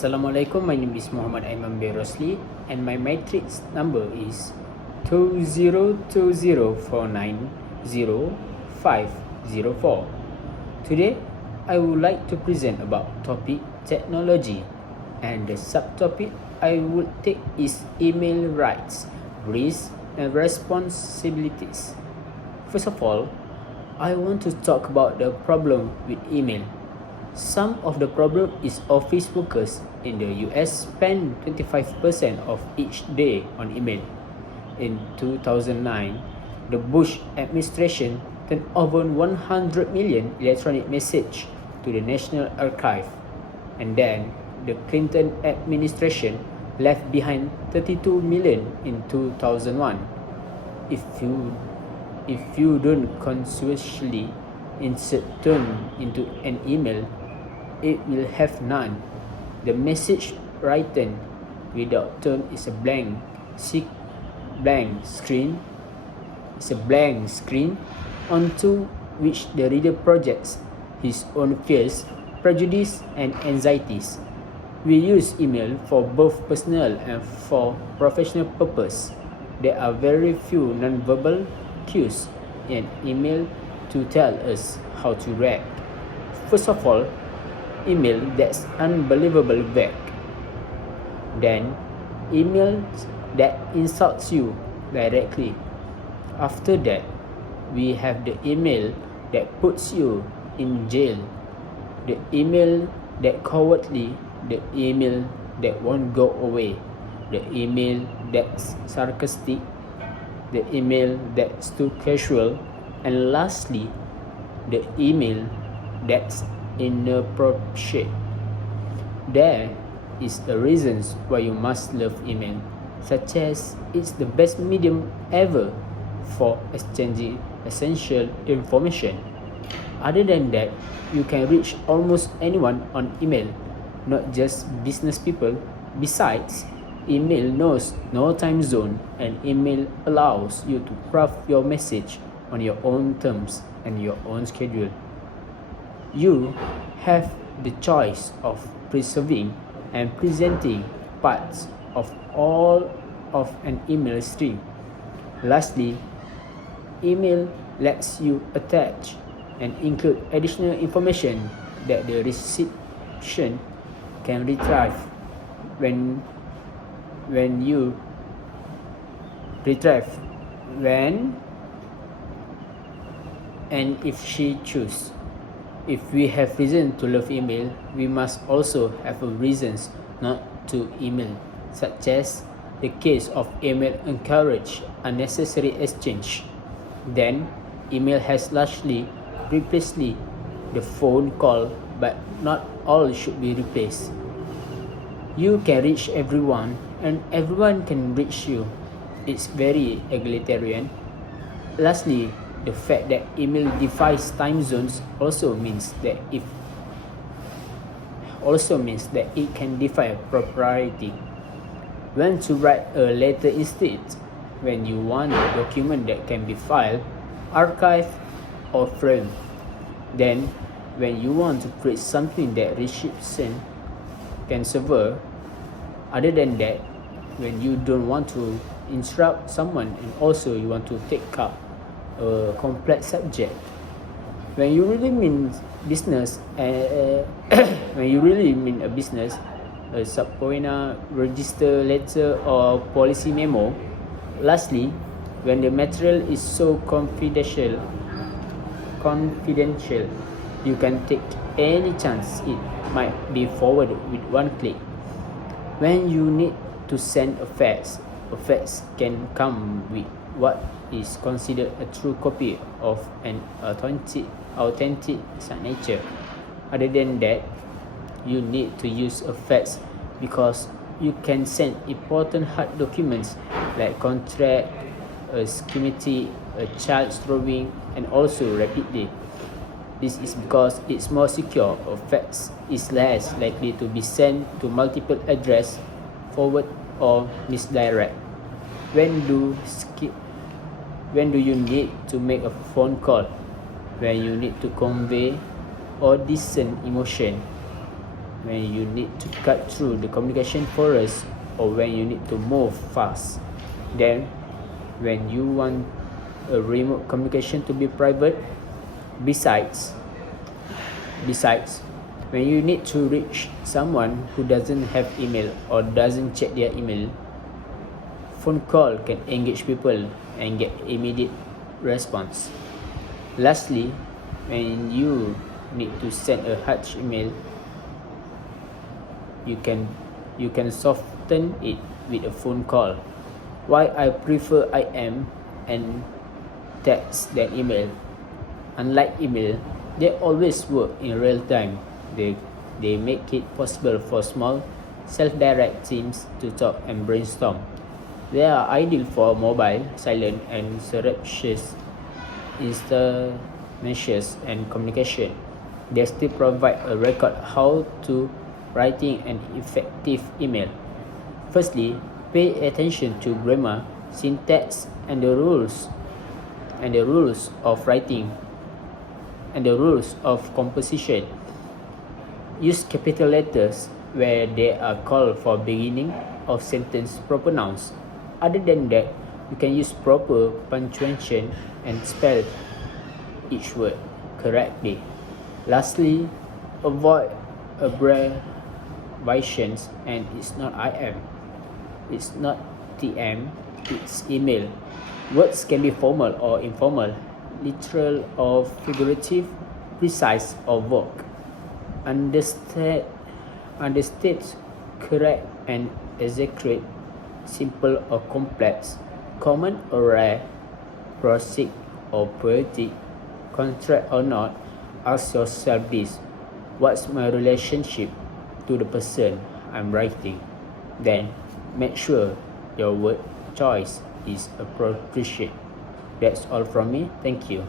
Assalamualaikum, my name is Muhammad Aiman bin Roslee and my matrix number is 2020490504. Today, I would like to present about topic technology, and the subtopic I would take is email rights, risks and responsibilities. First of all, I want to talk about the problem with email. Some of the problem is office workers in the US spend 25% of each day on email. In 2009, the Bush administration turned over 100 million electronic message to the National Archive, and then the Clinton administration left behind 32 million in 2001. If you don't consciously insert tone into an email, it will have none. The message written without tone is a blank screen. It's a blank screen onto which the reader projects his own fears, prejudice, and anxieties. We use email for both personal and for professional purpose. There are very few non-verbal cues in email to tell us how to react. First of all, email that's unbelievably vague. Then, email that insults you directly. After that, we have the email that puts you in jail, the email that cowardly, the email that won't go away, the email that's sarcastic, the email that's too casual, and lastly, the email that's inappropriate. There is a reasons why you must love email, such as it's the best medium ever for exchanging essential information. Other than that, you can reach almost anyone on email, not just business people. Besides, email knows no time zone, and email allows you to craft your message on your own terms and your own schedule. You have the choice of preserving and presenting parts of all of an email string. Lastly, email lets you attach and include additional information that the recipient can retrieve when and if she chooses. If we have reason to love email, we must also have reasons not to email, such as the case of email encourage unnecessary exchange. Then, email has largely replaced the phone call, but not all should be replaced. You can reach everyone, and everyone can reach you. It's very egalitarian. Lastly, the fact that email defies time zones also means that it can defy propriety. When to write a letter instead, when you want a document that can be filed, archived, or framed. Then, when you want to create something that recipient can sever. Other than that, when you don't want to instruct someone and also you want to take up a complex subject. When you really mean business, a subpoena, register letter, or policy memo. Lastly, when the material is so confidential, you can take any chance it might be forwarded with one click. When you need to send a fax can come with what is considered a true copy of an authentic signature. Other than that, you need to use a fax because you can send important hard documents like contract, a schematic, a child's drawing, and also rapidly. This is because it's more secure. A fax is less likely to be sent to multiple addresses, forward, or misdirect. When do you need to make a phone call? When you need to convey or discern emotion. when you need to cut through the communication forest or when you need to move fast. Then, when you want a remote communication to be private, besides, when you need to reach someone who doesn't have email or doesn't check their email, phone call can engage people and get immediate response. Lastly, when you need to send a harsh email, you can soften it with a phone call. Why I prefer IM and text than email? Unlike email, they always work in real time. They make it possible for small, self-direct teams to talk and brainstorm. They are ideal for mobile, silent, and surreptitious instantaneous and communication. They still provide a record how to writing an effective email. Firstly, pay attention to grammar, syntax, and the rules of writing and the rules of composition. Use capital letters where they are called for beginning of sentence proper nouns. Other than that, you can use proper punctuation and spell each word correctly. Lastly, avoid abbreviations, and it's not IM, it's not TM, it's email. Words can be formal or informal, literal or figurative, precise or vague, understated, correct and exaggerate, simple or complex, common or rare, prosaic or poetic, contract or not. Ask yourself this: what's my relationship to the person I'm writing? Then make sure your word choice is appropriate. That's all from me. Thank you.